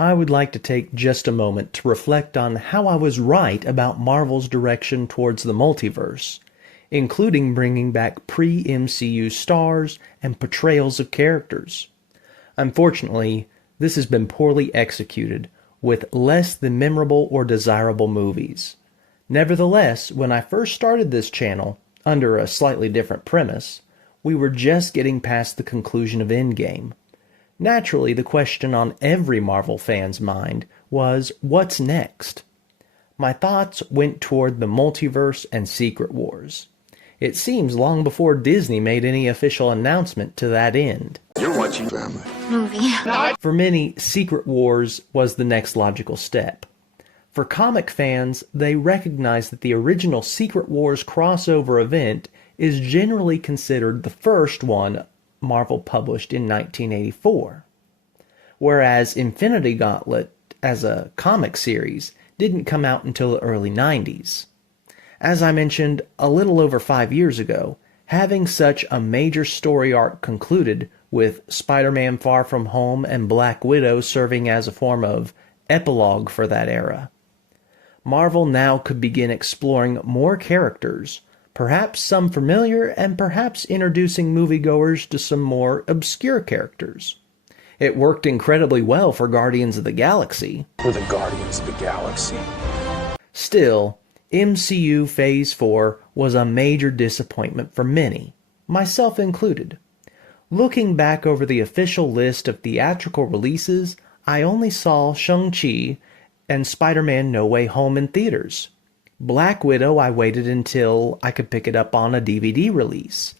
I would like to take just a moment to reflect on how I was right about Marvel's direction towards the multiverse, including bringing back pre-MCU stars and portrayals of characters. Unfortunately, this has been poorly executed, with less than memorable or desirable movies. Nevertheless, when I first started this channel, under a slightly different premise, we were just getting past the conclusion of Endgame. Naturally, the question on every Marvel fan's mind was, what's next? My thoughts went toward the multiverse and Secret Wars. It seems long before Disney made any official announcement to that end. You're watching family movie. For many, Secret Wars was the next logical step. For comic fans, they recognize that the original Secret Wars crossover event is generally considered the first one Marvel published in 1984, whereas Infinity Gauntlet, as a comic series, didn't come out until the early 90s. As I mentioned a little over 5 years ago, having such a major story arc concluded with Spider-Man Far From Home and Black Widow serving as a form of epilogue for that era. Marvel now could begin exploring more characters, perhaps some familiar and perhaps introducing moviegoers to some more obscure characters. It worked incredibly well for Guardians of the Galaxy. We're the Guardians of the Galaxy. Still, MCU Phase 4 was a major disappointment for many, myself included. Looking back over the official list of theatrical releases, I only saw Shang-Chi and Spider-Man No Way Home in theaters. Black Widow I waited until I could pick it up on a DVD release.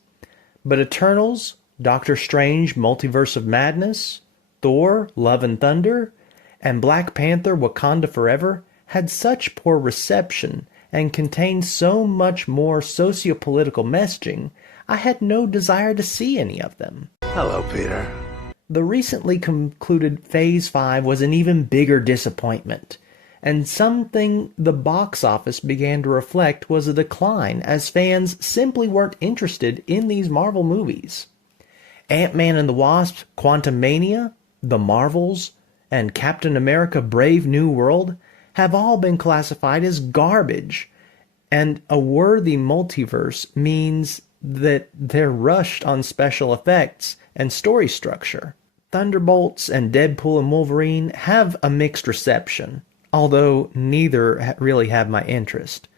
But Eternals, Doctor Strange Multiverse of Madness, Thor Love and Thunder, and Black Panther Wakanda Forever had such poor reception and contained so much more socio-political messaging, I had no desire to see any of them. Hello, Peter. The recently concluded Phase 5 was an even bigger disappointment, and something the box office began to reflect was a decline as fans simply weren't interested in these Marvel movies. Ant-Man and the Wasp, Quantumania, The Marvels, and Captain America Brave New World have all been classified as garbage, and a worthy multiverse means that they're rushed on special effects and story structure. Thunderbolts and Deadpool and Wolverine have a mixed reception, although neither really have my interest.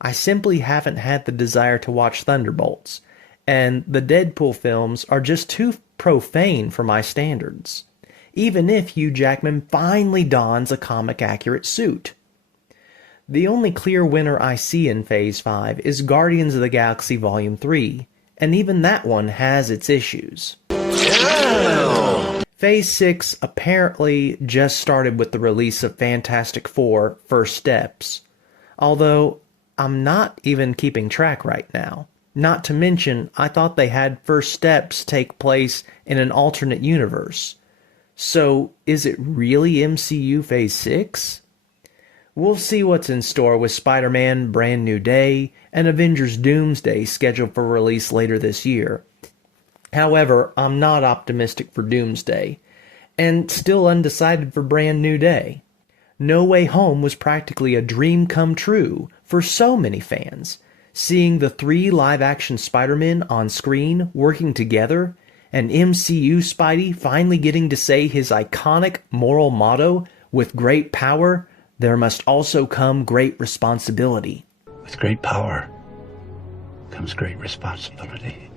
I simply haven't had the desire to watch Thunderbolts, and the Deadpool films are just too profane for my standards, even if Hugh Jackman finally dons a comic-accurate suit. The only clear winner I see in Phase 5 is Guardians of the Galaxy Volume 3, and even that one has its issues. Phase 6 apparently just started with the release of Fantastic Four First Steps, although I'm not even keeping track right now. Not to mention, I thought they had First Steps take place in an alternate universe. So, is it really MCU Phase 6? We'll see what's in store with Spider-Man Brand New Day and Avengers Doomsday scheduled for release later this year. However, I'm not optimistic for Doomsday, and still undecided for Brand New Day. No Way Home was practically a dream come true for so many fans. Seeing the 3 live-action Spider-Men on screen working together, and MCU Spidey finally getting to say his iconic moral motto, "With great power, there must also come great responsibility." With great power comes great responsibility.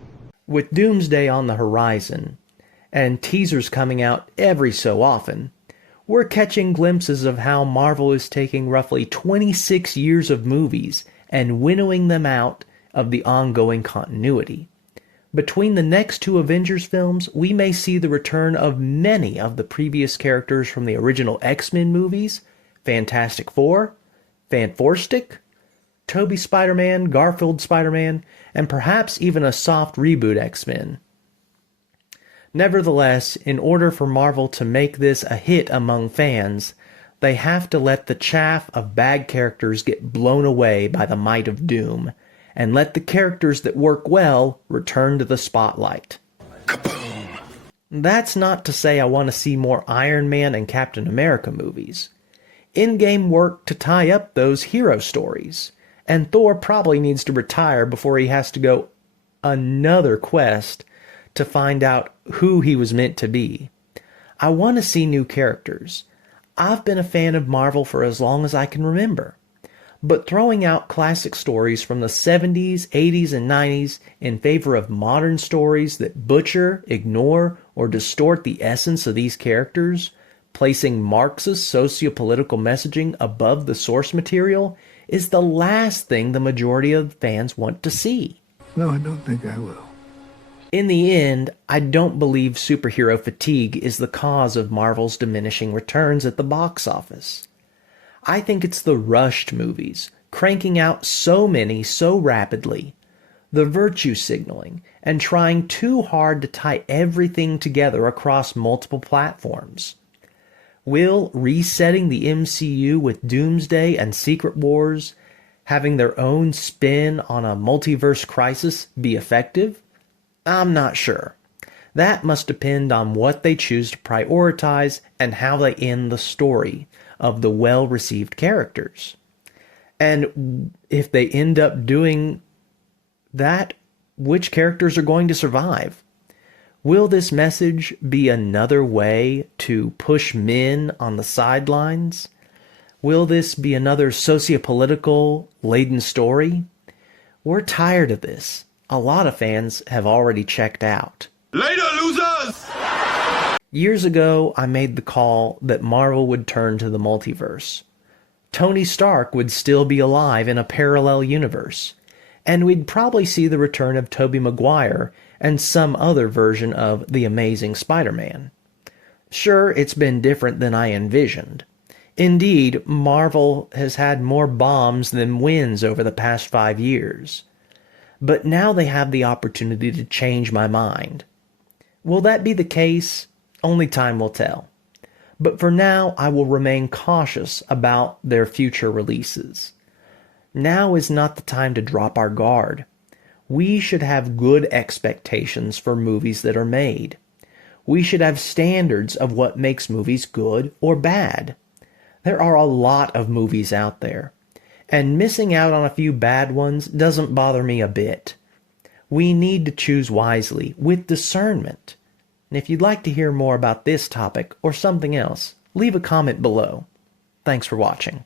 With Doomsday on the horizon, and teasers coming out every so often, we're catching glimpses of how Marvel is taking roughly 26 years of movies and winnowing them out of the ongoing continuity. Between the next 2 Avengers films, we may see the return of many of the previous characters from the original X-Men movies, Fantastic Four, Fanforstic, Tobey Spider-Man, Garfield Spider-Man, and perhaps even a soft reboot X-Men. Nevertheless, in order for Marvel to make this a hit among fans, they have to let the chaff of bad characters get blown away by the might of doom, and let the characters that work well return to the spotlight. Kaboom! That's not to say I want to see more Iron Man and Captain America movies. In-game work to tie up those hero stories, and Thor probably needs to retire before he has to go another quest to find out who he was meant to be. I want to see new characters. I've been a fan of Marvel for as long as I can remember. But throwing out classic stories from the 70s, 80s, and 90s in favor of modern stories that butcher, ignore, or distort the essence of these characters, placing Marxist sociopolitical messaging above the source material, is the last thing the majority of fans want to see. No, I don't think I will. In the end, I don't believe superhero fatigue is the cause of Marvel's diminishing returns at the box office. I think it's the rushed movies, cranking out so many so rapidly, the virtue signaling, and trying too hard to tie everything together across multiple platforms. Will resetting the MCU with Doomsday and Secret Wars, having their own spin on a multiverse crisis, be effective? I'm not sure. That must depend on what they choose to prioritize and how they end the story of the well-received characters. And if they end up doing that, which characters are going to survive? Will this message be another way to push men on the sidelines? Will this be another sociopolitical laden story? We're tired of this. A lot of fans have already checked out. Later, losers! Years ago, I made the call that Marvel would turn to the multiverse. Tony Stark would still be alive in a parallel universe, and we'd probably see the return of Tobey Maguire and some other version of The Amazing Spider-Man. Sure, it's been different than I envisioned. Indeed, Marvel has had more bombs than wins over the past 5 years. But now they have the opportunity to change my mind. Will that be the case? Only time will tell. But for now, I will remain cautious about their future releases. Now is not the time to drop our guard. We should have good expectations for movies that are made. We should have standards of what makes movies good or bad. There are a lot of movies out there, and missing out on a few bad ones doesn't bother me a bit. We need to choose wisely, with discernment. And if you'd like to hear more about this topic or something else, leave a comment below. Thanks for watching.